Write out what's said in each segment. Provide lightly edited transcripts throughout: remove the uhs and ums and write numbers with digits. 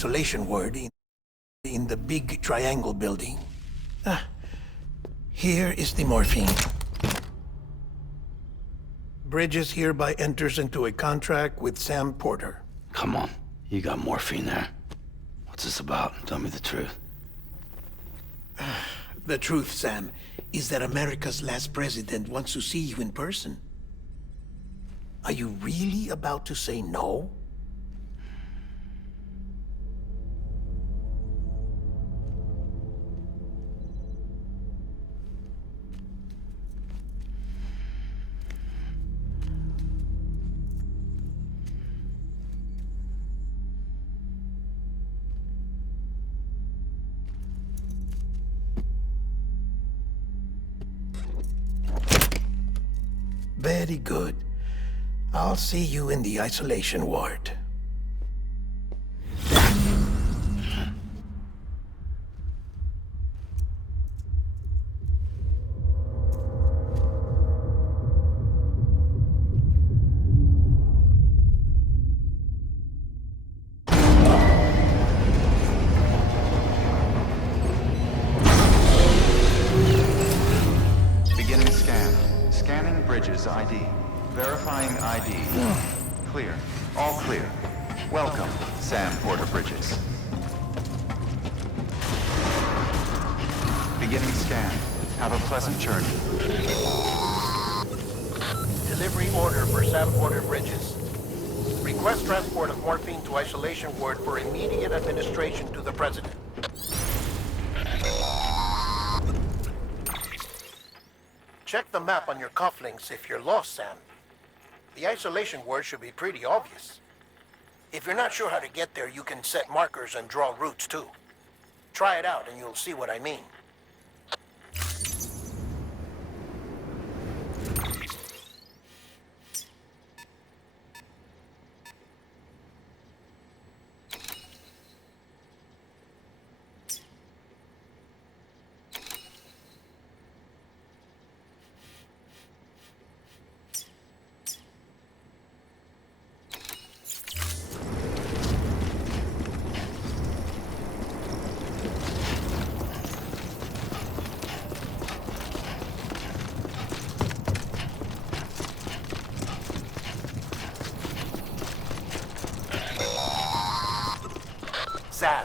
isolation ward in the big triangle building. Here is the morphine. Bridges hereby enters into a contract with Sam Porter. Come on, you got morphine there. What's this about? Tell me the truth. The truth, Sam, is that America's last president wants to see you in person. Are you really about to say no? Very good. I'll see you in the isolation ward. Beginning scan. Scanning Bridges ID. Verifying ID. Clear. All clear. Welcome, Sam Porter Bridges. Beginning scan. Have a pleasant journey. Delivery order for Sam Porter Bridges. Request transport of morphine to isolation ward for immediate administration to the president. Check the map on your cufflinks if you're lost, Sam. The isolation word should be pretty obvious. If you're not sure how to get there, you can set markers and draw routes too. Try it out and you'll see what I mean. Sam,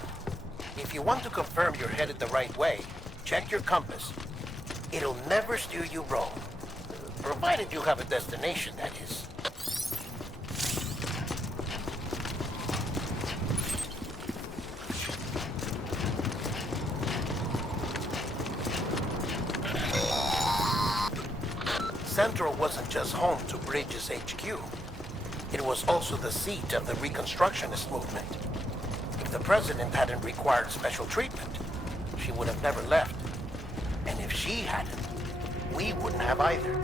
if you want to confirm you're headed the right way, check your compass. It'll never steer you wrong. Provided you have a destination, that is. Central wasn't just home to Bridges HQ. It was also the seat of the Reconstructionist movement. If the president hadn't required special treatment, she would have never left. And if she hadn't, we wouldn't have either.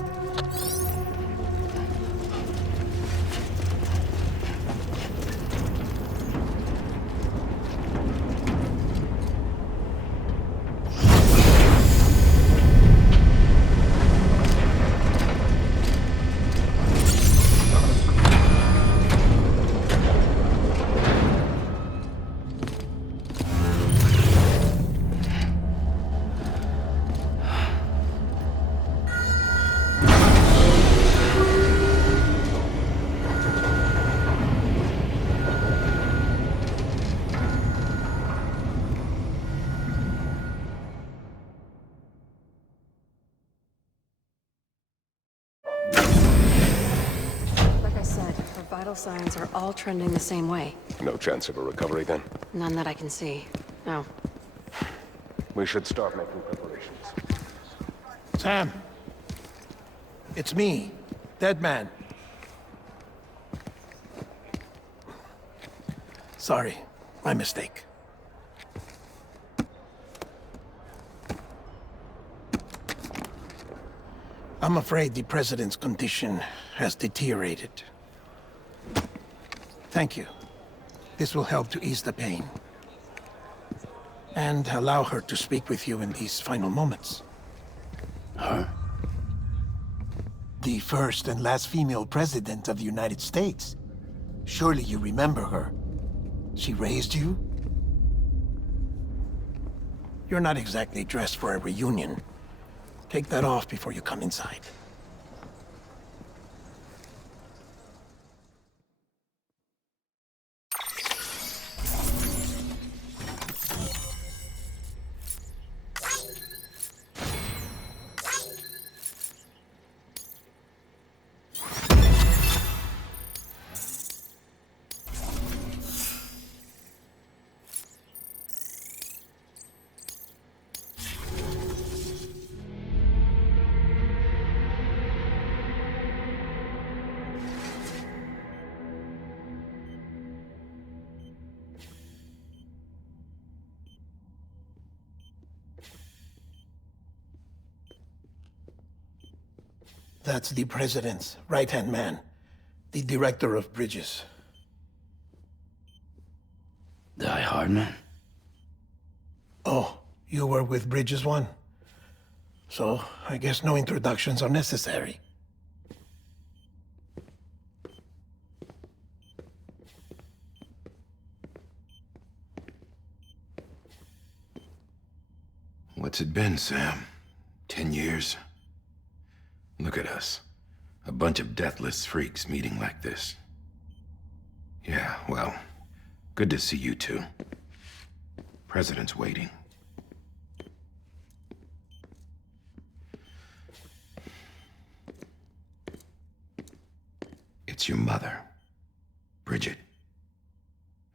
Vital signs are all trending the same way. No chance of a recovery then? None that I can see. No. We should start making preparations. Sam, it's me, Dead Man. Sorry, my mistake. I'm afraid the president's condition has deteriorated. Thank you. This will help to ease the pain. And allow her to speak with you in these final moments. Her? The first and last female president of the United States. Surely you remember her. She raised you, You're not exactly dressed for a reunion. Take that off before you come inside. That's the President's right-hand man, the Director of Bridges. Die Hard man? Oh, you were with Bridges 1? So, I guess no introductions are necessary. What's it been, Sam? 10 years? Look at us. A bunch of deathless freaks meeting like this. Yeah, well, good to see you two. President's waiting. It's your mother, Bridget.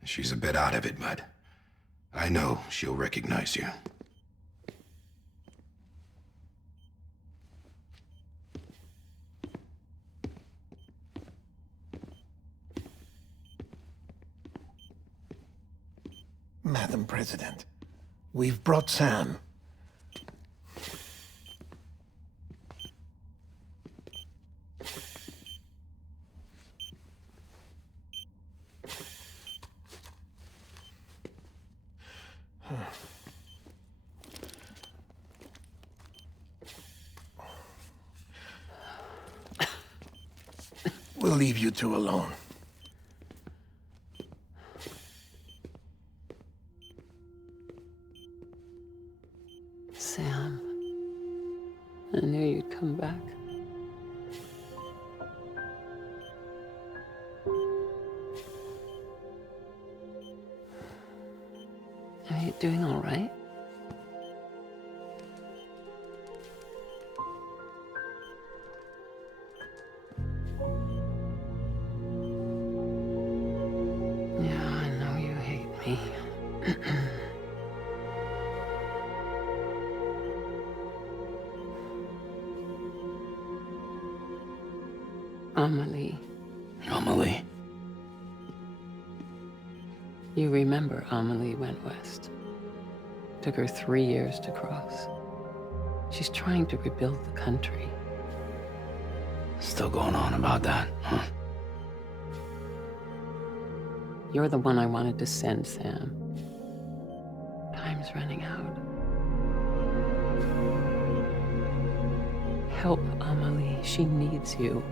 She's a bit out of it, but I know she'll recognize you. Madam President, we've brought Sam. We'll leave you two alone. Sam, I knew you'd come back. Are you doing all right? Yeah, I know you hate me. Amelie. Amelie? You remember Amelie went west. Took her 3 years to cross. She's trying to rebuild the country. Still going on about that, huh? You're the one I wanted to send, Sam. Time's running out. Help Amelie. She needs you.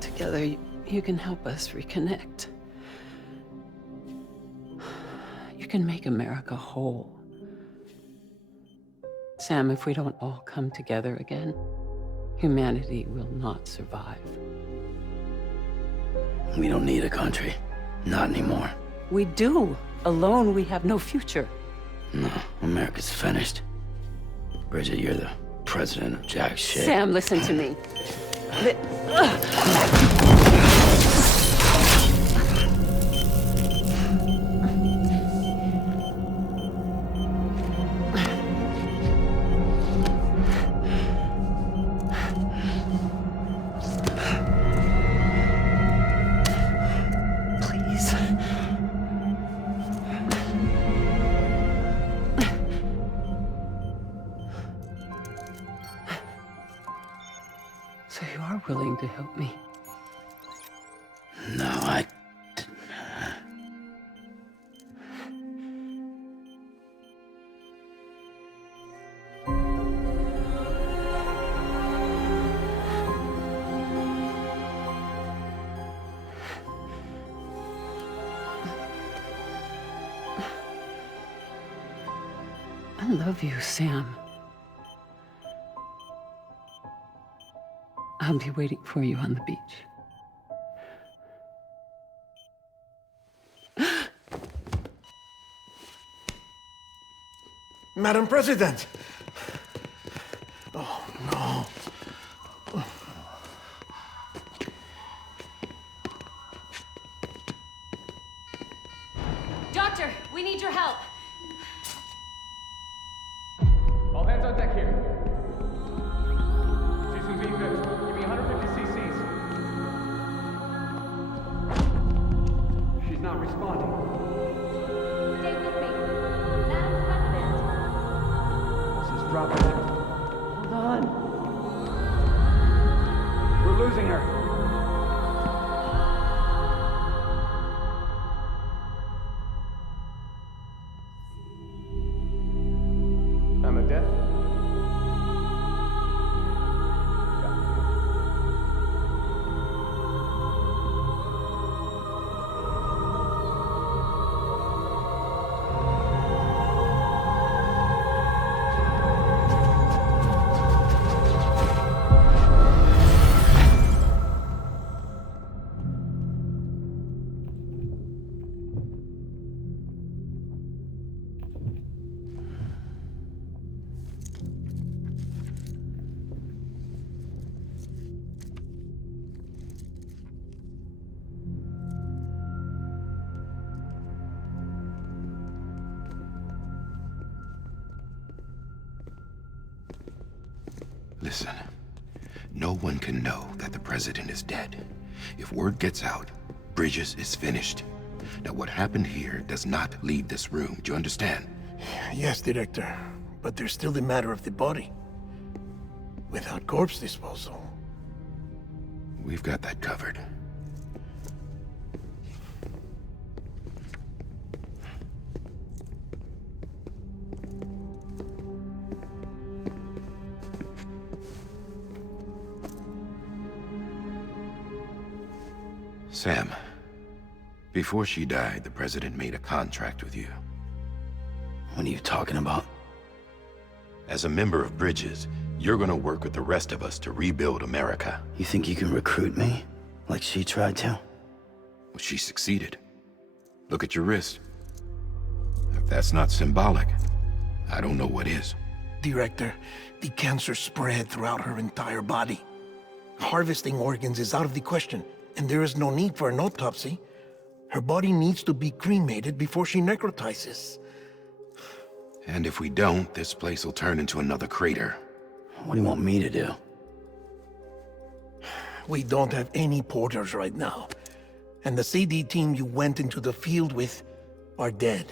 Together, you can help us reconnect. You can make America whole. Sam, if we don't all come together again, humanity will not survive. We don't need a country. Not anymore. We do. Alone, we have no future. No, America's finished. Bridget, you're the president of jack shit. Sam, listen to me. Please. So you are willing to help me? No, I... I love you, Sam. I'll be waiting for you on the beach. Madam President! Oh, no. Doctor, we need your help. All hands on deck here. Season being fixed. Give me 150 cc's. She's not responding. Stay with me. Madam President. This is dropping. Hold on. We're losing her. I'm a death. Listen, no one can know that the president is dead. If word gets out, Bridges is finished. Now, what happened here does not leave this room. Do you understand? Yes, Director. But there's still the matter of the body. Without corpse disposal. We've got that covered. Sam, before she died, the president made a contract with you. What are you talking about? As a member of Bridges, you're gonna work with the rest of us to rebuild America. You think you can recruit me? Like she tried to? Well, she succeeded. Look at your wrist. If that's not symbolic, I don't know what is. Director, the cancer spread throughout her entire body. Harvesting organs is out of the question, and there is no need for an autopsy. Her body needs to be cremated before she necrotizes. And if we don't, this place will turn into another crater. What do you want me to do? We don't have any porters right now. And the CD team you went into the field with are dead.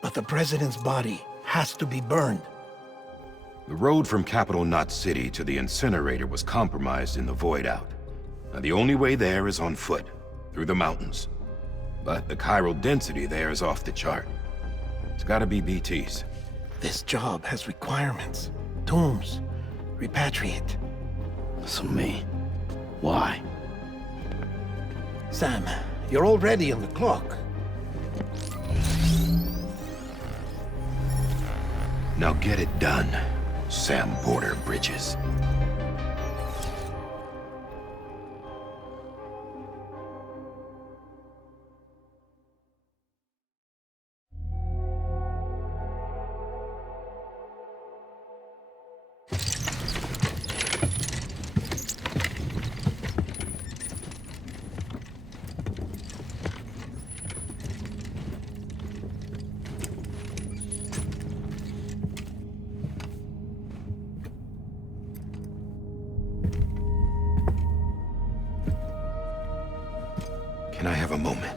But the president's body has to be burned. The road from Capital Knot City to the incinerator was compromised in the void out. Now, the only way there is on foot, through the mountains. But the chiral density there is off the chart. It's gotta be BTs. This job has requirements. Tombs. Repatriate. So me. Why? Sam, you're already on the clock. Now get it done, Sam Porter Bridges. Can I have a moment?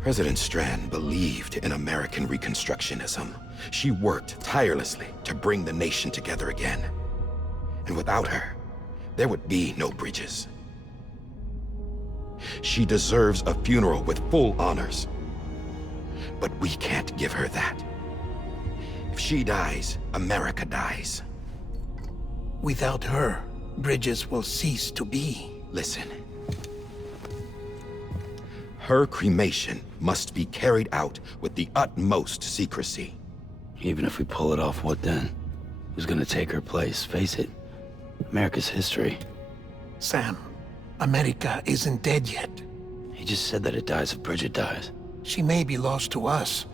President Strand believed in American Reconstructionism. She worked tirelessly to bring the nation together again. And without her, there would be no Bridges. She deserves a funeral with full honors. But we can't give her that. If she dies, America dies. Without her, Bridges will cease to be. Listen. Her cremation must be carried out with the utmost secrecy. Even if we pull it off, what then? Who's gonna take her place? Face it, America's history. Sam, America isn't dead yet. He just said that it dies if Bridget dies. She may be lost to us,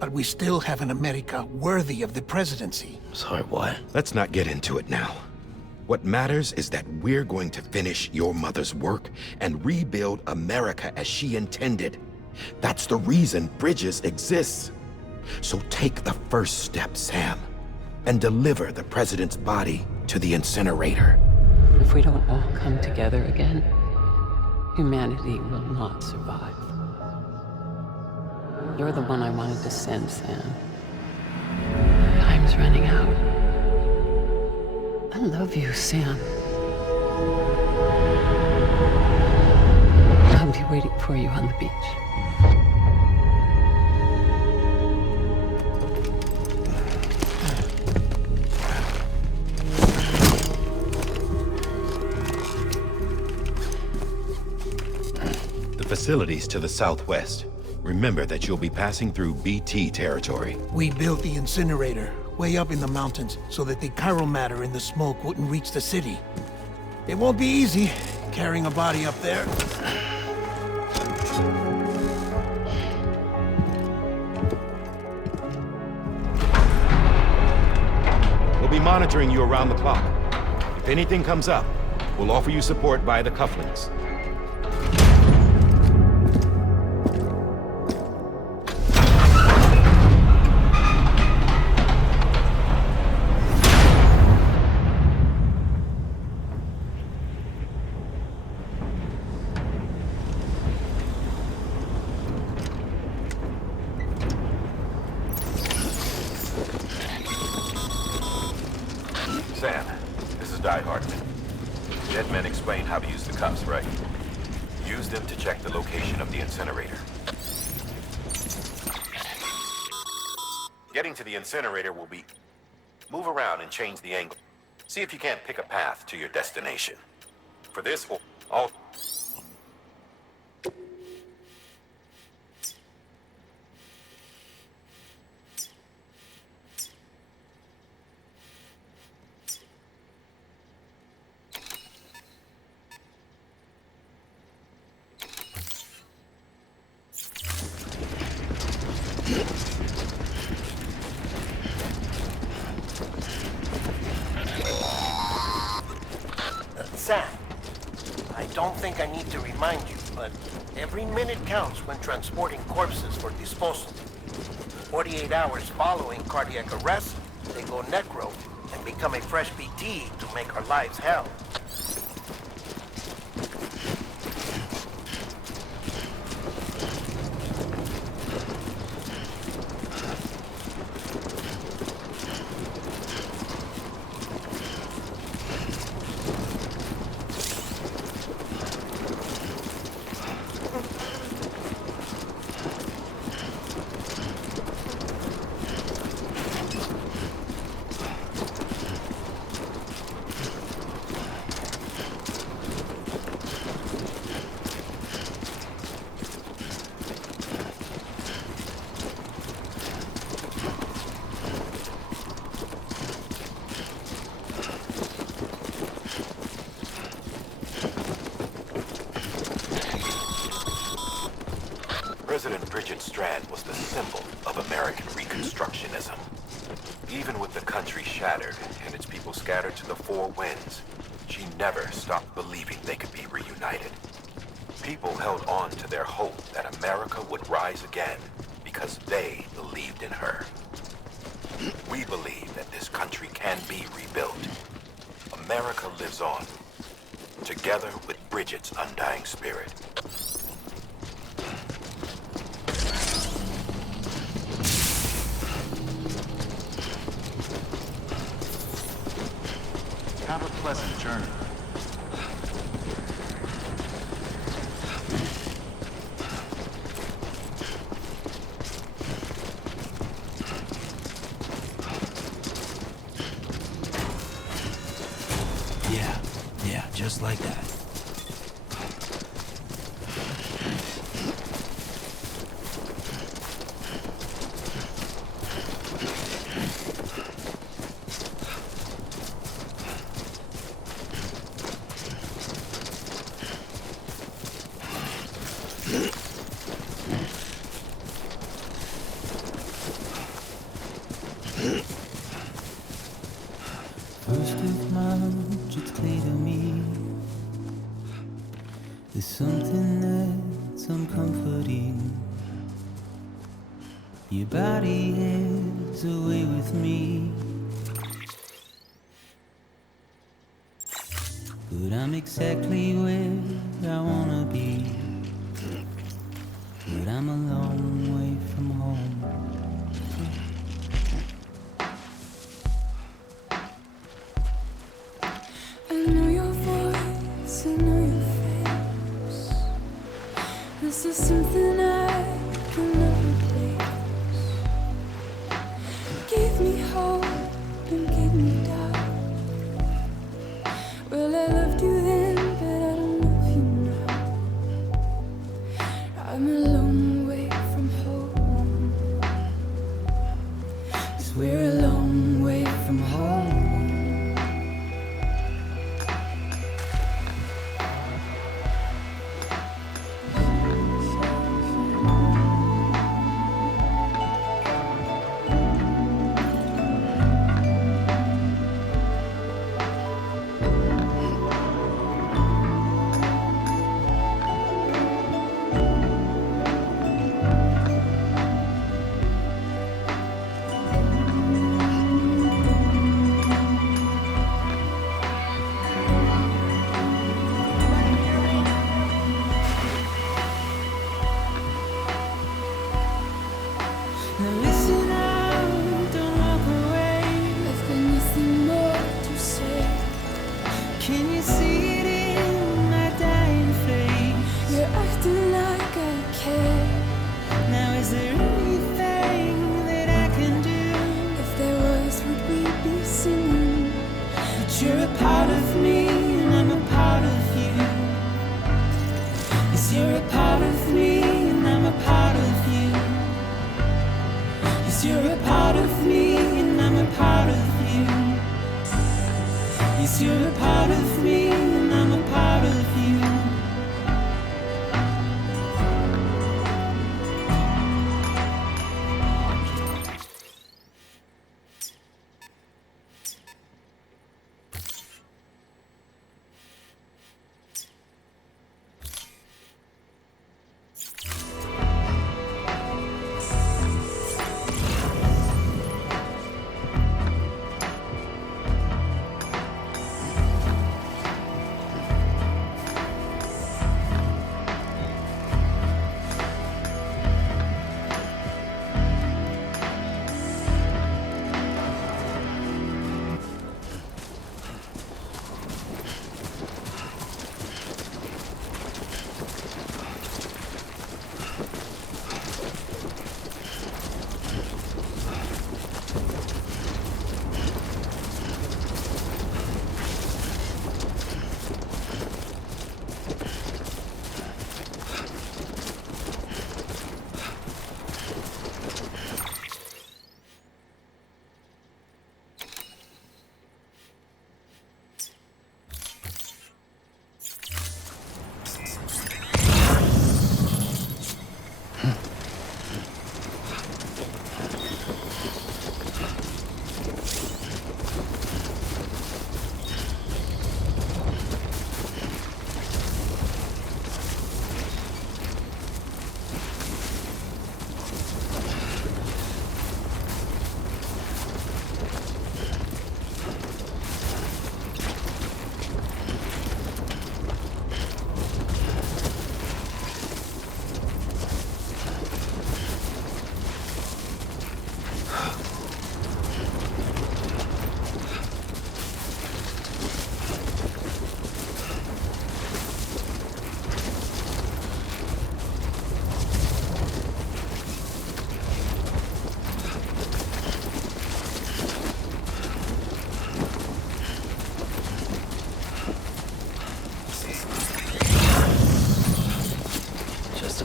but we still have an America worthy of the presidency. Sorry, what? Let's not get into it now. What matters is that we're going to finish your mother's work and rebuild America as she intended. That's the reason Bridges exists. So take the first step, Sam, and deliver the president's body to the incinerator. If we don't all come together again, humanity will not survive. You're the one I wanted to send, Sam. Time's running out. I love you, Sam. I'll be waiting for you on the beach. The facilities to the southwest. Remember that you'll be passing through BT territory. We built the incinerator way up in the mountains so that the chiral matter in the smoke wouldn't reach the city. It won't be easy carrying a body up there. We'll be monitoring you around the clock. If anything comes up, we'll offer you support via the cufflinks. Sam, this is Die Hartman. Jedmen explained how to use the cuffs, right? Use them to check the location of the incinerator. Getting to the incinerator will be... Move around and change the angle. See if you can't pick a path to your destination. For this, all... Sam, I don't think I need to remind you, but every minute counts when transporting corpses for disposal. 48 hours following cardiac arrest, they go necro and become a fresh BT to make our lives hell. President Bridget Strand was the symbol of American Reconstructionism. Even with the country shattered and its people scattered to the four winds, she never stopped believing they could be reunited. People held on to their hope that America would rise again because they believed in her. We believe that this country can be rebuilt. America lives on, together with Bridget's undying spirit. Have a pleasant journey. Yeah, just like that. First of March, it's clear to me there's something that's uncomforting. Your body is away with me, but I'm exactly where I wanna be. But I'm a long way from home. I know your voice, I know your face. This is something I can never replace. Gave me hope and gave me doubt. Well, I loved you then, but I don't love you now. I'm a long way from home. 'Cause we're a long way from home. Now listen out, don't walk away. I've got nothing more to say. Can you see it in my dying face? You're acting like I care. Now is there anything that I can do? If there was, would we be singing? But you're a part of me and I'm a part of you. Yes, you're a part of me and I'm a part of you. Yes, you're a part of me and I'm a part of you. Yes, you're a part of me and I'm a part of you.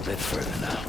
bit further now.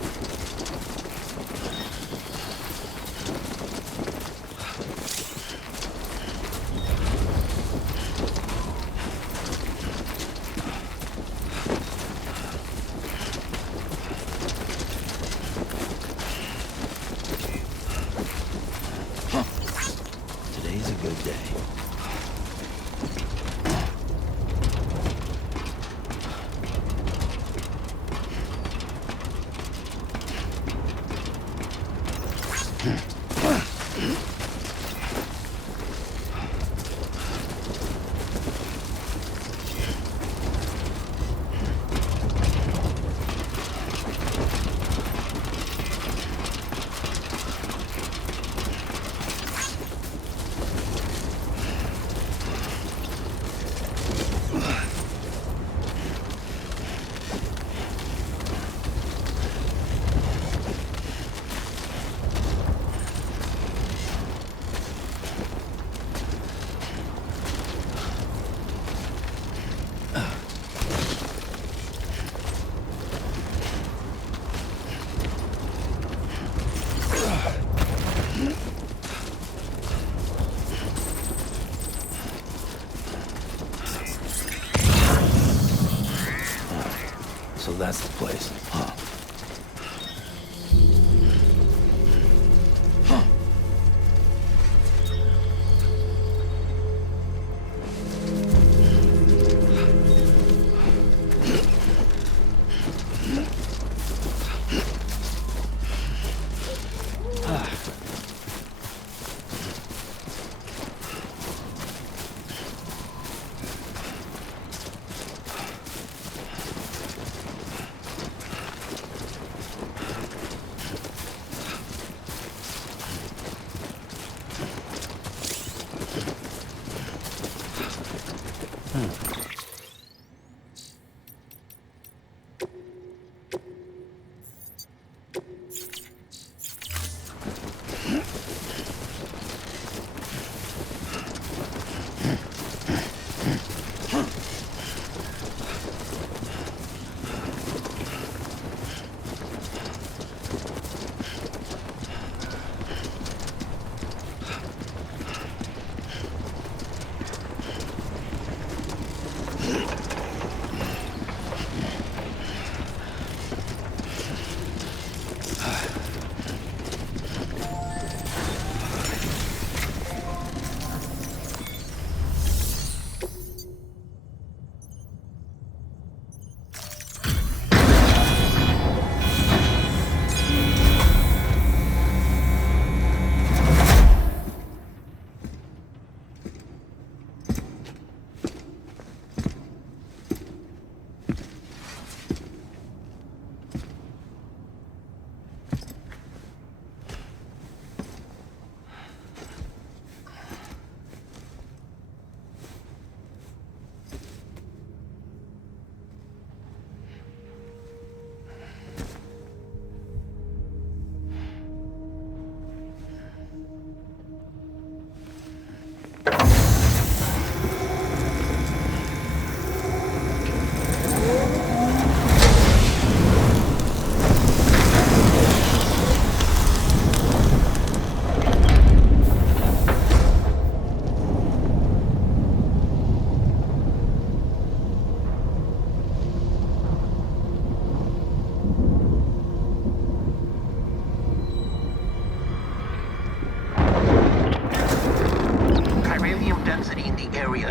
So that's the place, huh?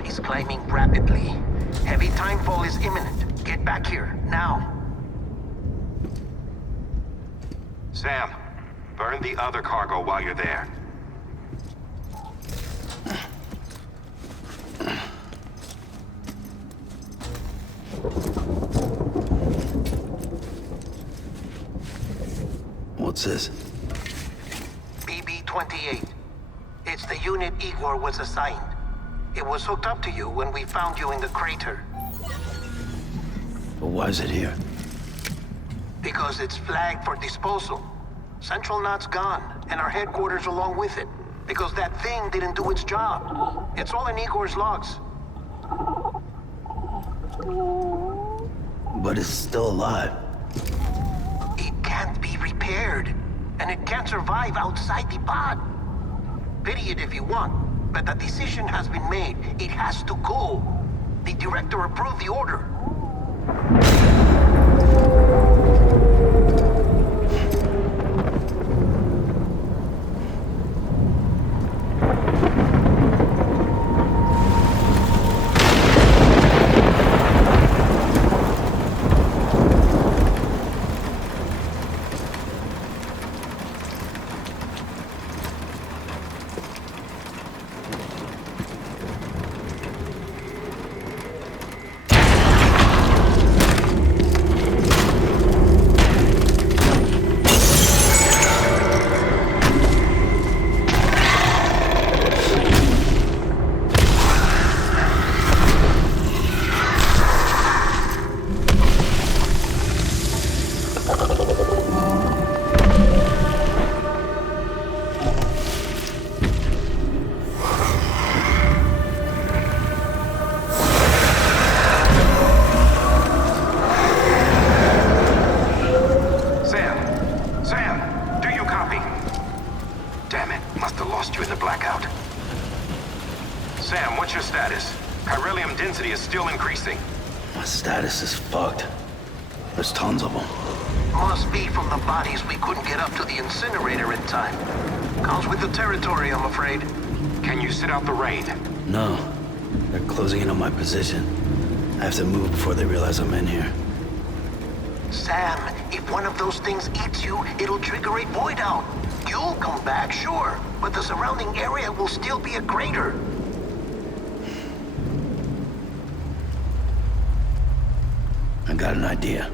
Is climbing rapidly. Heavy timefall is imminent. Get back here, now. Sam, burn the other cargo while you're there. What's this? BB-28. It's the unit Igor was assigned. It was hooked up to you when we found you in the crater. But why is it here? Because it's flagged for disposal. Central Knot's gone, and our headquarters along with it. Because that thing didn't do its job. It's all in Igor's logs. But it's still alive. It can't be repaired, and it can't survive outside the pod. Pity it if you want. But the decision has been made. It has to go. The director approved the order. What's your status? Chiralium density is still increasing. My status is fucked. There's tons of them. Must be from the bodies we couldn't get up to the incinerator in time. Comes with the territory, I'm afraid. Can you sit out the rain? No. They're closing in on my position. I have to move before they realize I'm in here. Sam, if one of those things eats you, it'll trigger a void out. You'll come back, sure, but the surrounding area will still be a crater. I got an idea.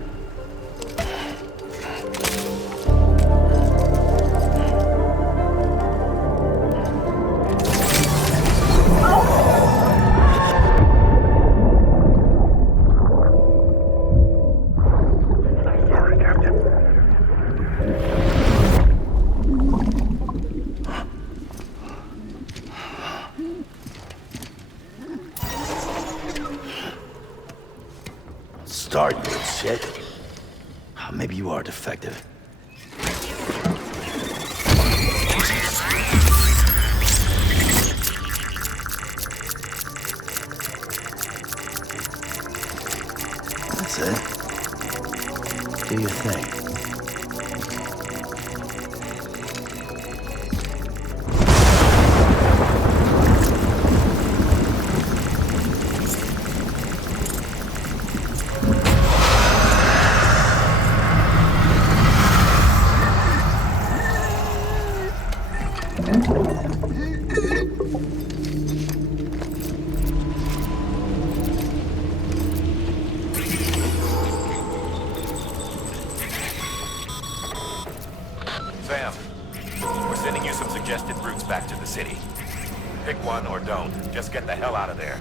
Start, you shit. Maybe you are defective. That's it. Do your thing. Sam, we're sending you some suggested routes back to the city. Pick one or don't. Just get the hell out of there.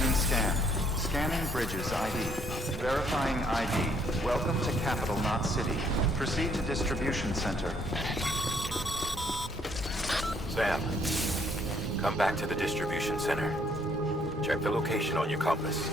Beginning scan. Scanning Bridges ID. Verifying ID. Welcome to Capital, not City. Proceed to Distribution Center. Sam, come back to the distribution center. Check the location on your compass.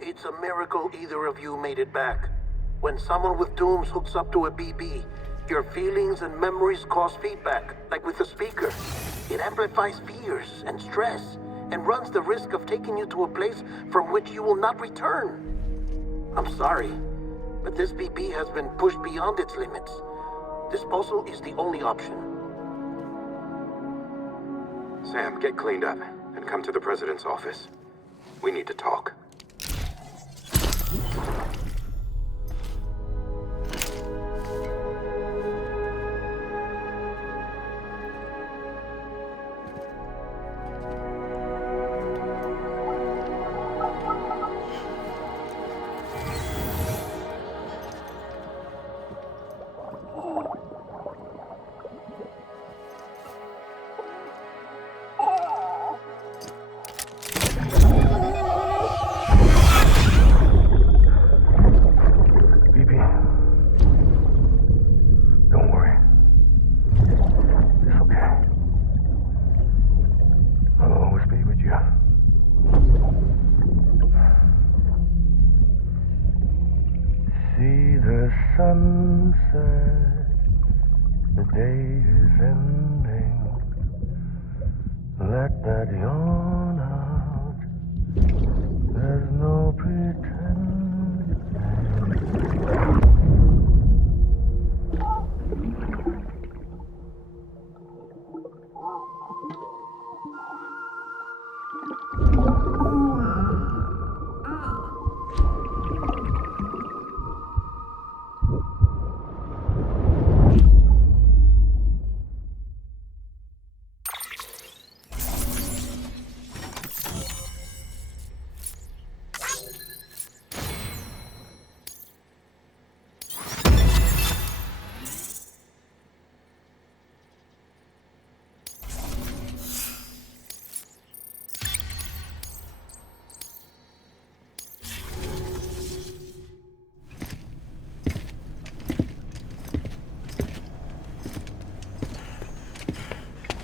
It's a miracle either of you made it back. When someone with dooms hooks up to a BB, your feelings and memories cause feedback, like with a speaker. It amplifies fears and stress, and runs the risk of taking you to a place from which you will not return. I'm sorry, but this BB has been pushed beyond its limits. Disposal is the only option. Sam, get cleaned up and come to the President's office. We need to talk. Sunset, the day is ending. Let that yawn out. There's no pretending.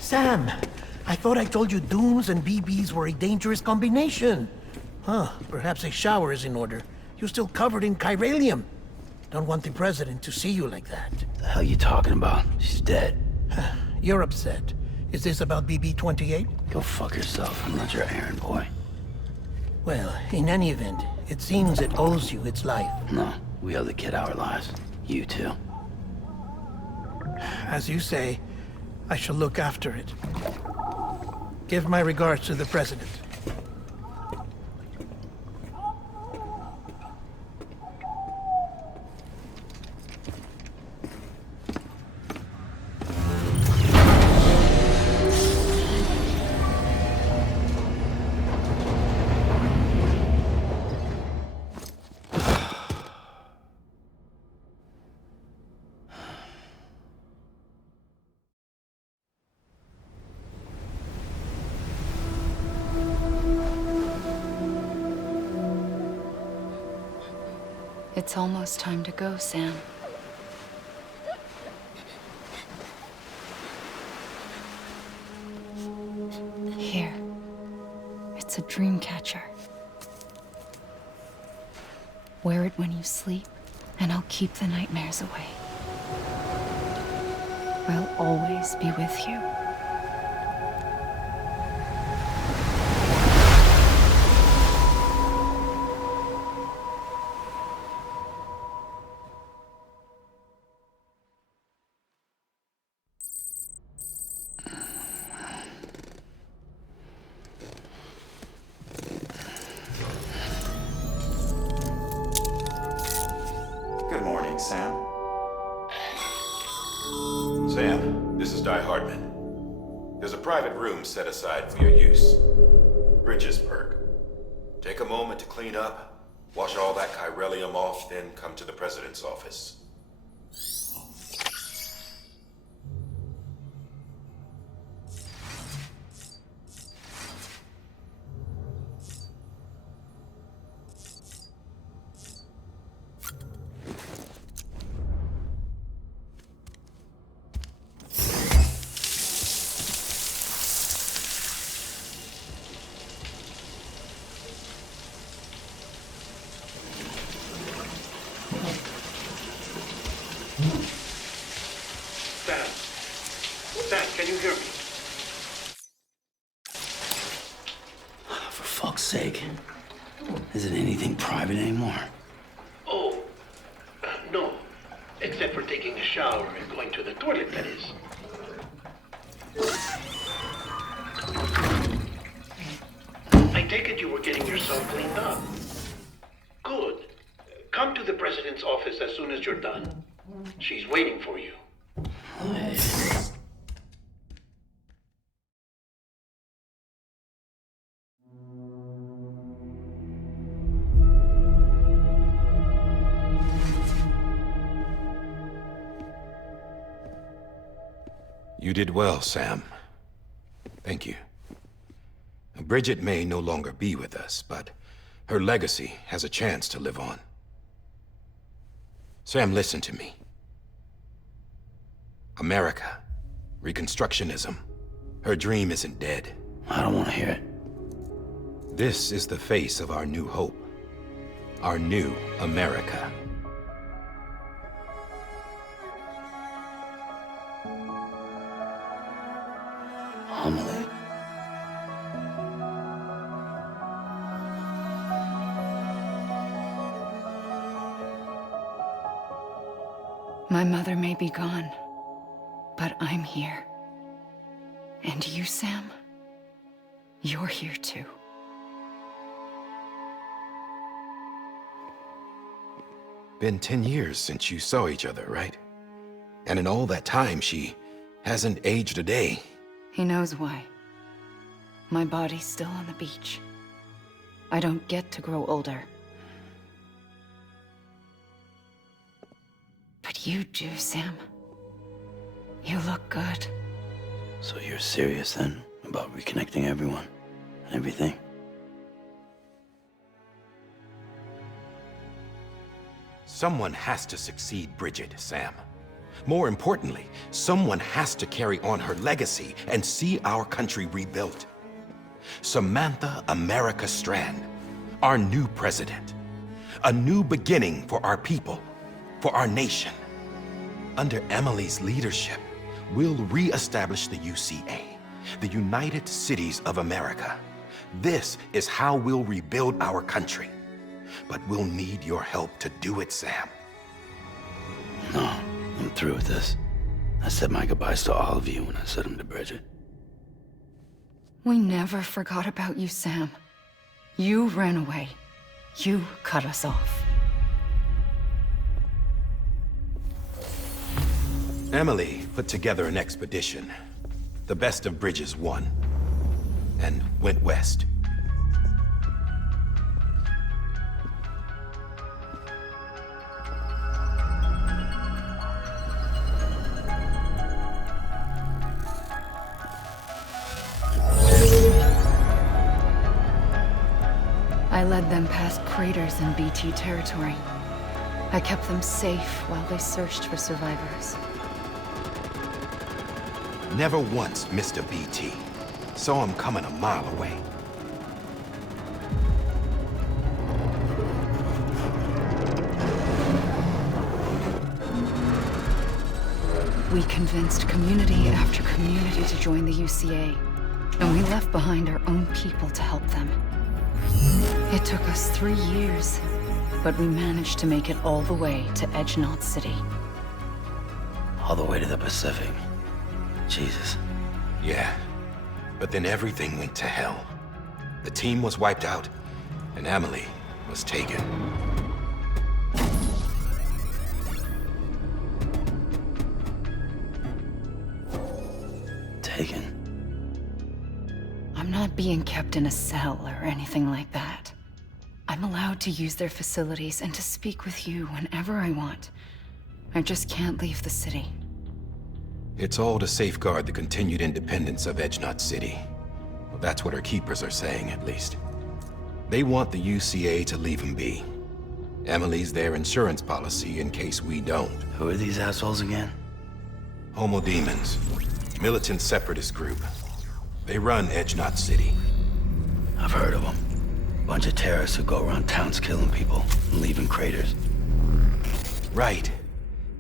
Sam, I thought I told you dooms and BBs were a dangerous combination. Huh, perhaps a shower is in order. You're still covered in chiralium. Don't want the President to see you like that. The hell you talking about? She's dead. You're upset. Is this about BB-28? Go fuck yourself. I'm not your errand boy. Well, in any event, it seems it owes you its life. No, we owe the kid our lives. You too. As you say, I shall look after it. Give my regards to the President. It's almost time to go, Sam. Here. It's a dream catcher. Wear it when you sleep, and I'll keep the nightmares away. I'll always be with you. Good morning, Sam. Sam, this is Di Hardman. There's a private room set aside for your use. Bridges perk. Take a moment to clean up, wash all that chiralium off, then come to the President's office. Sam, can you hear me? For fuck's sake. Is it anything private anymore? Oh, no. Except for taking a shower and going to the toilet, that is. I take it you were getting yourself cleaned up. Good. Come to the President's office as soon as you're done. She's waiting for you. You did well, Sam. Thank you. Bridget may no longer be with us, but her legacy has a chance to live on. Sam, listen to me. America, Reconstructionism, her dream isn't dead. I don't want to hear it. This is the face of our new hope. Our new America. Amelie. My mother may be gone, but I'm here. And you, Sam, you're here too. Been 10 years since you saw each other, right? And in all that time, she hasn't aged a day. He knows why. My body's still on the beach. I don't get to grow older. But you do, Sam. You look good. So you're serious then about reconnecting everyone and everything? Someone has to succeed Bridget, Sam. More importantly, someone has to carry on her legacy and see our country rebuilt. Samantha America Strand, our new president. A new beginning for our people, for our nation. Under Emily's leadership, we'll re-establish the UCA, the United Cities of America. This is how we'll rebuild our country. But we'll need your help to do it, Sam. No, I'm through with this. I said my goodbyes to all of you when I said them to Bridget. We never forgot about you, Sam. You ran away. You cut us off. Emily put together an expedition. The best of Bridges won. And went west. I led them past craters in BT territory. I kept them safe while they searched for survivors. Never once missed a BT. Saw him coming a mile away. We convinced community after community to join the UCA, and we left behind our own people to help them. It took us 3 years, but we managed to make it all the way to Edge Knot City. All the way to the Pacific. Jesus. Yeah, but then everything went to hell. The team was wiped out, and Emily was taken. not being kept in a cell or anything like that. I'm allowed to use their facilities and to speak with you whenever I want. I just can't leave the city. It's all to safeguard the continued independence of Edge City. Well, that's what our keepers are saying, at least. They want the UCA to leave them be. Emily's their insurance policy in case we don't. Who are these assholes again? Homo Demons. Militant separatist group. They run Edge City. I've heard of them. Bunch of terrorists who go around towns killing people and leaving craters. Right.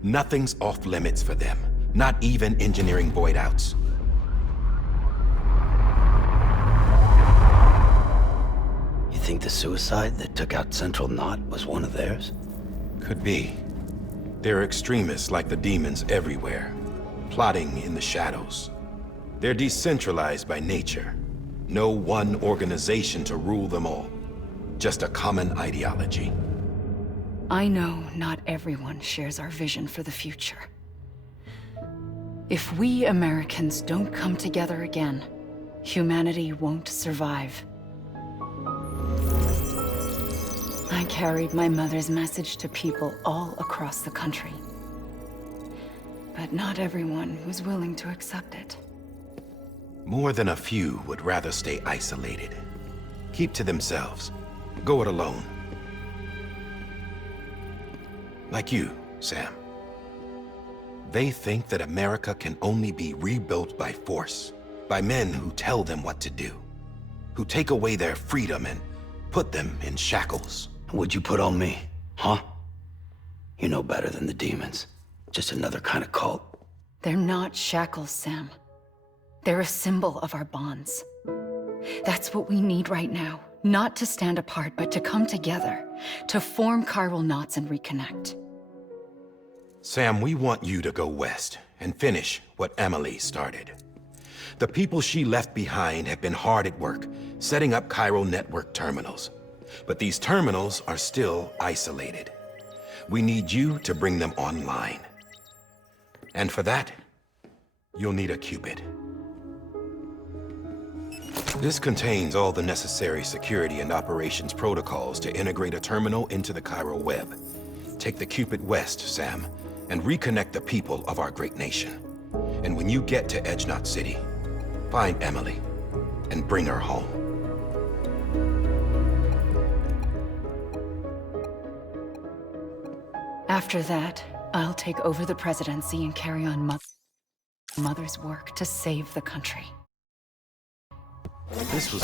Nothing's off limits for them. Not even engineering void outs. You think the suicide that took out Central Knot was one of theirs? Could be. There are extremists like the demons everywhere, plotting in the shadows. They're decentralized by nature. No one organization to rule them all. Just a common ideology. I know not everyone shares our vision for the future. If we Americans don't come together again, humanity won't survive. I carried my mother's message to people all across the country. But not everyone was willing to accept it. More than a few would rather stay isolated. Keep to themselves. Go it alone. Like you, Sam. They think that America can only be rebuilt by force, by men who tell them what to do, who take away their freedom and put them in shackles. What'd you put on me, huh? You know better than the demons. Just another kind of cult. They're not shackles, Sam. They're a symbol of our bonds. That's what we need right now. Not to stand apart, but to come together, to form chiral knots and reconnect. Sam, we want you to go west and finish what Emily started. The people she left behind have been hard at work, setting up chiral network terminals. But these terminals are still isolated. We need you to bring them online. And for that, you'll need a Cupid. This contains all the necessary security and operations protocols to integrate a terminal into the chiral web. Take the Cupid west, Sam, and reconnect the people of our great nation. And when you get to Edge City, find Emily and bring her home. After that, I'll take over the presidency and carry on Mother's work to save the country. This was...